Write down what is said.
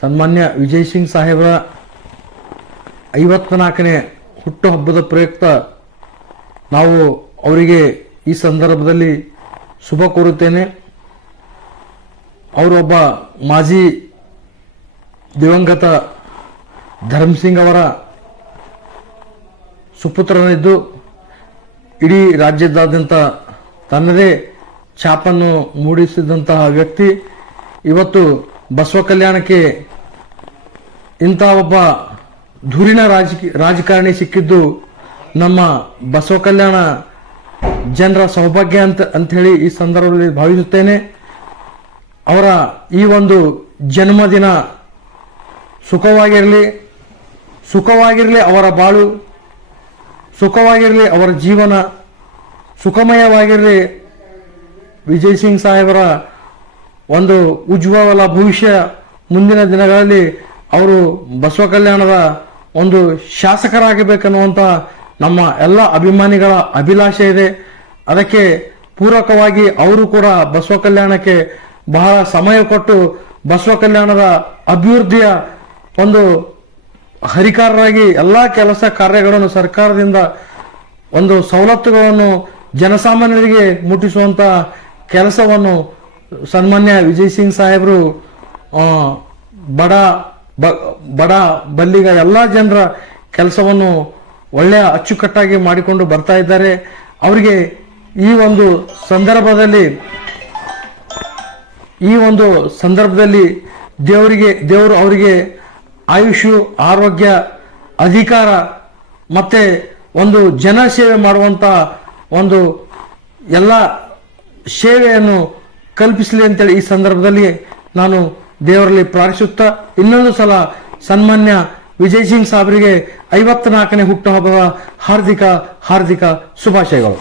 ಸನ್ಮಾನ್ಯ ವಿಜಯ್ ಸಿಂಗ್ ಸಾಹೇಬರ 54ನೇ ಹುಟ್ಟುಹಬ್ಬದ ಪ್ರಯುಕ್ತ ನಾವು ಅವರಿಗೆ ಈ ಸಂದರ್ಭದಲ್ಲಿ ಶುಭ ಕೋರುತ್ತೇನೆ. ಅವರೊಬ್ಬ ಮಾಜಿ ದಿವಂಗತ ಧರ್ಮಸಿಂಗ್ ಅವರ ಸುಪುತ್ರನಿದ್ದು ಇಡೀ ರಾಜ್ಯದಾದ್ಯಂತ ತನ್ನದೇ ಛಾಪನ್ನು ಮೂಡಿಸಿದಂತಹ ವ್ಯಕ್ತಿ ಇವತ್ತು ಬಸವ ಕಲ್ಯಾಣಕ್ಕೆ ಇಂಥ ಒಬ್ಬ ಧೂರಿನ ರಾಜಕಾರಣಿ ಸಿಕ್ಕಿದ್ದು ನಮ್ಮ ಬಸವ ಕಲ್ಯಾಣ ಜನರ ಸೌಭಾಗ್ಯ ಅಂತ ಹೇಳಿ ಈ ಸಂದರ್ಭದಲ್ಲಿ ಭಾವಿಸುತ್ತೇನೆ. ಅವರ ಈ ಒಂದು ಜನ್ಮದಿನ ಸುಖವಾಗಿರಲಿ ಅವರ ಬಾಳು, ಸುಖವಾಗಿರಲಿ ಅವರ ಜೀವನ, ಸುಖಮಯವಾಗಿರಲಿ. ವಿಜಯ್ ಸಿಂಗ್ ಸಾಹೇಬರ ಒಂದು ಉಜ್ವಲ ಭವಿಷ್ಯ, ಮುಂದಿನ ದಿನಗಳಲ್ಲಿ ಅವರು ಬಸವ ಕಲ್ಯಾಣದ ಒಂದು ಶಾಸಕರಾಗಬೇಕನ್ನುವಂಥ ನಮ್ಮ ಎಲ್ಲ ಅಭಿಮಾನಿಗಳ ಅಭಿಲಾಷೆ ಇದೆ. ಅದಕ್ಕೆ ಪೂರಕವಾಗಿ ಅವರು ಕೂಡ ಬಸವ ಕಲ್ಯಾಣಕ್ಕೆ ಬಹಳ ಸಮಯ ಕೊಟ್ಟು ಬಸವ ಕಲ್ಯಾಣದ ಅಭಿವೃದ್ಧಿಯ ಒಂದು ಹರಿಕಾರರಾಗಿ ಎಲ್ಲ ಕೆಲಸ ಕಾರ್ಯಗಳನ್ನು ಸರ್ಕಾರದಿಂದ ಒಂದು ಸವಲತ್ತುಗಳನ್ನು ಜನಸಾಮಾನ್ಯರಿಗೆ ಮುಟ್ಟಿಸುವಂತ ಕೆಲಸವನ್ನು ಸನ್ಮಾನ್ಯ ವಿಜಯ್ ಸಿಂಗ್ ಸಾಹೇಬರು ಬಡ ಬಲ್ಲಿಗ ಎಲ್ಲ ಜನರ ಕೆಲಸವನ್ನು ಒಳ್ಳೆಯ ಅಚ್ಚುಕಟ್ಟಾಗಿ ಮಾಡಿಕೊಂಡು ಬರ್ತಾ ಇದ್ದಾರೆ. ಅವರಿಗೆ ಈ ಒಂದು ಸಂದರ್ಭದಲ್ಲಿ ದೇವರು ಅವರಿಗೆ ಆಯುಷು, ಆರೋಗ್ಯ, ಅಧಿಕಾರ ಮತ್ತೆ ಒಂದು ಜನ ಸೇವೆ ಮಾಡುವಂತ ಒಂದು ಎಲ್ಲ ಸೇವೆಯನ್ನು ಕಲ್ಪಿಸಲಿ ಅಂತೇಳಿ ಈ ಸಂದರ್ಭದಲ್ಲಿ ನಾನು ದೇವರಲ್ಲಿ ಪ್ರಾರ್ಥಿಸುತ್ತಾ ಇನ್ನೊಂದು ಸಲ ಸನ್ಮಾನ್ಯ ವಿಜಯ್ ಸಿಂಗ್ ಸಾಹೇಬರಿಗೆ 54ನೇ ಹುಟ್ಟುಹಬ್ಬದ ಹಾರ್ದಿಕ ಶುಭಾಶಯಗಳು.